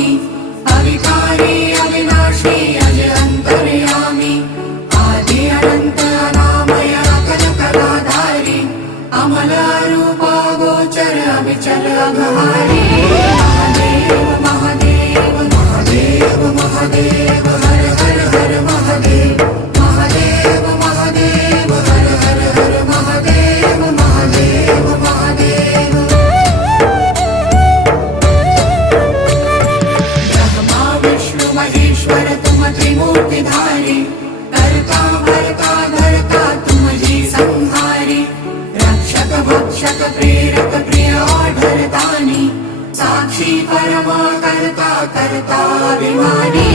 स्वामी अविकारी अविनाशी अज अंतर्यामी आदि अनंत अनामय अकल कलाधारी अमल रूप गोचर अविचल अघहारी महादेव महादेव महादेव महादेव हर हर हर महादेव महादेव महादेव हर हर हर महादेव महादेव महादेव ब्रह्मा विष्णु महेश्वर तुम त्रिमूर्तिधारी कर्ता भर्ता धर्ता तुम जी संहारी रक्षक भक्षक प्रेरक प्रिय आढरतानी साक्षी परमा कर्ता कर्ता अभिमानी